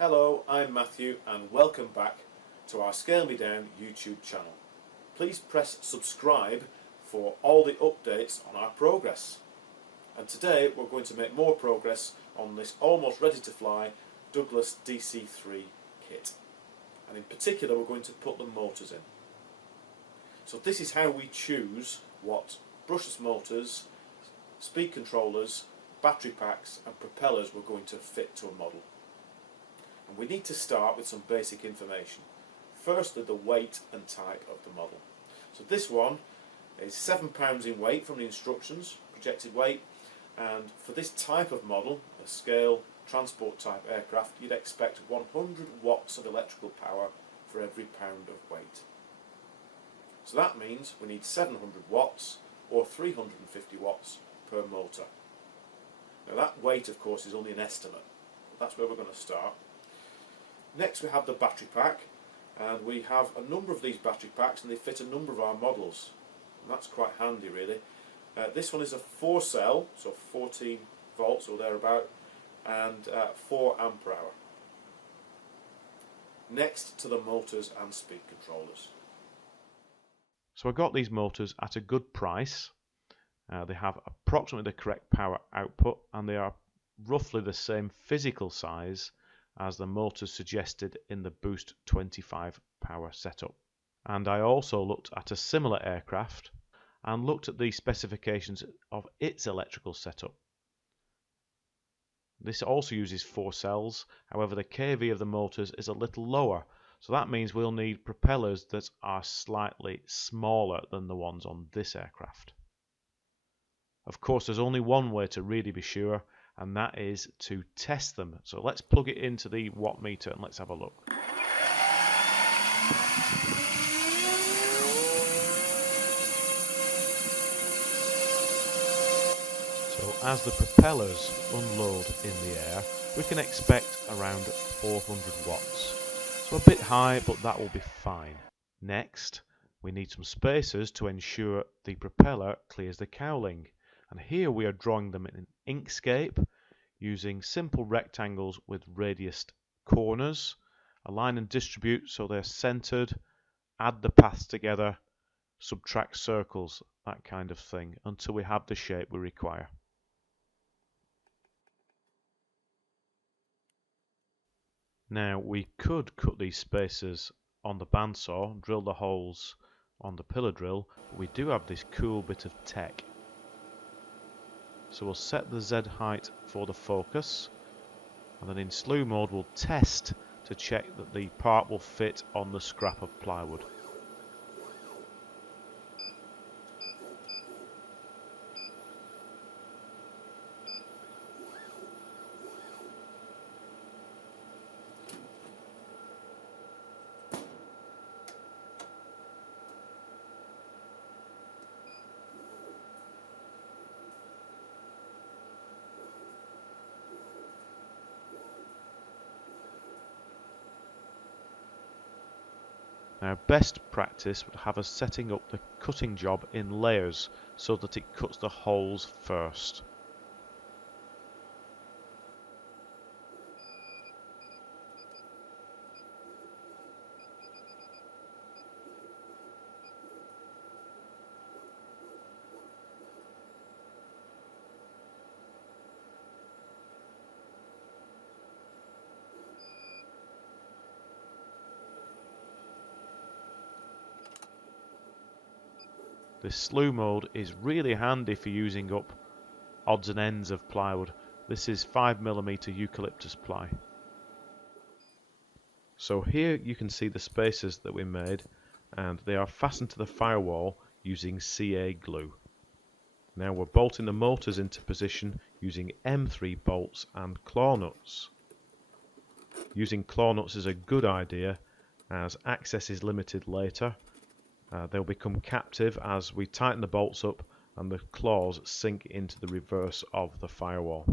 Hello, I'm Matthew and welcome back to our Scale Me Down YouTube channel. Please press subscribe for all the updates on our progress. And today we're going to make more progress on this almost ready to fly Douglas DC3 kit. And in particular we're going to put the motors in. So this is how we choose what brushless motors, speed controllers, battery packs and propellers we're going to fit to a model. And we need to start with some basic information. Firstly, the weight and type of the model. So this one is 7 pounds in weight from the instructions, projected weight, and for this type of model, a scale transport type aircraft, you'd expect 100 watts of electrical power for every pound of weight. So that means we need 700 watts or 350 watts per motor. Now that weight, of course, is only an estimate. That's where we're going to start. Next we have the battery pack, and we have a number of these battery packs and they fit a number of our models, and that's quite handy really. This one is a 4-cell, so 14 volts or thereabout, and 4 ampere hour. Next to the motors and speed controllers. So I got these motors at a good price. They have approximately the correct power output and they are roughly the same physical size as the motors suggested in the Boost 25 power setup. And I also looked at a similar aircraft and looked at the specifications of its electrical setup. This also uses 4 cells, however the kV of the motors is a little lower, so that means we'll need propellers that are slightly smaller than the ones on this aircraft. Of course, there's only one way to really be sure, and that is to test them. So let's plug it into the watt meter and let's have a look. So as the propellers unload in the air, we can expect around 400 watts. So a bit high, but that will be fine. Next, we need some spacers to ensure the propeller clears the cowling. And here we are drawing them in Inkscape using simple rectangles with radiused corners. Align and distribute so they're centered, add the paths together, subtract circles, that kind of thing, until we have the shape we require. Now we could cut these spacers on the bandsaw, drill the holes on the pillar drill, but we do have this cool bit of tech. So we'll set the Z height for the focus, and then in slew mode we'll test to check that the part will fit on the scrap of plywood. Now best practice would have us setting up the cutting job in layers so that it cuts the holes first. This slew mode is really handy for using up odds and ends of plywood. This is 5mm eucalyptus ply. So here you can see the spacers that we made, and they are fastened to the firewall using CA glue. Now we're bolting the motors into position using M3 bolts and claw nuts. Using claw nuts is a good idea as access is limited later. They'll become captive as we tighten the bolts up and the claws sink into the reverse of the firewall.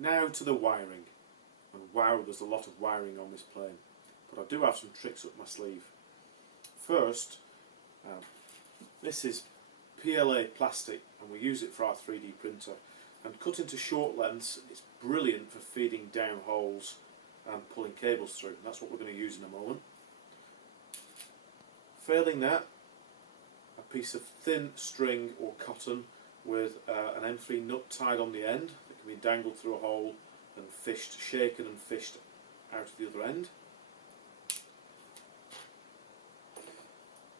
Now to the wiring. And wow, there's a lot of wiring on this plane, but I do have some tricks up my sleeve. First, this is PLA plastic, and we use it for our 3D printer. And cut into short lengths, it's brilliant for feeding down holes and pulling cables through. That's what we're going to use in a moment. Failing that, a piece of thin string or cotton with an M3 nut tied on the end that can be dangled through a hole and fished, shaken and fished out of the other end.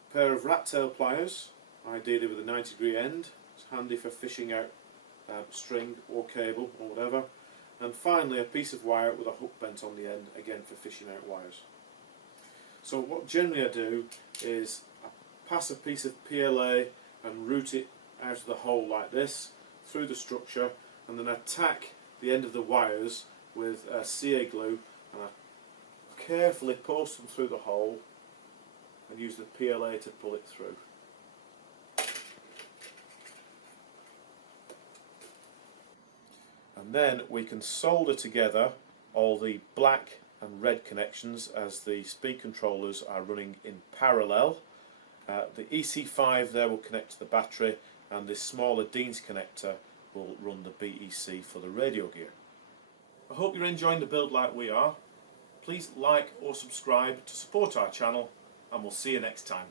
A pair of rat tail pliers, ideally with a 90-degree end. It's handy for fishing out string or cable or whatever. And finally a piece of wire with a hook bent on the end, again for fishing out wires. So what generally I do is I pass a piece of PLA and route it out of the hole like this through the structure, and then I tack the end of the wires with CA glue, and I carefully post them through the hole and use the PLA to pull it through. And then we can solder together all the black and red connections as the speed controllers are running in parallel. The EC5 there will connect to the battery, and this smaller Dean's connector will run the BEC for the radio gear. I hope you're enjoying the build like we are. Please like or subscribe to support our channel, and we'll see you next time.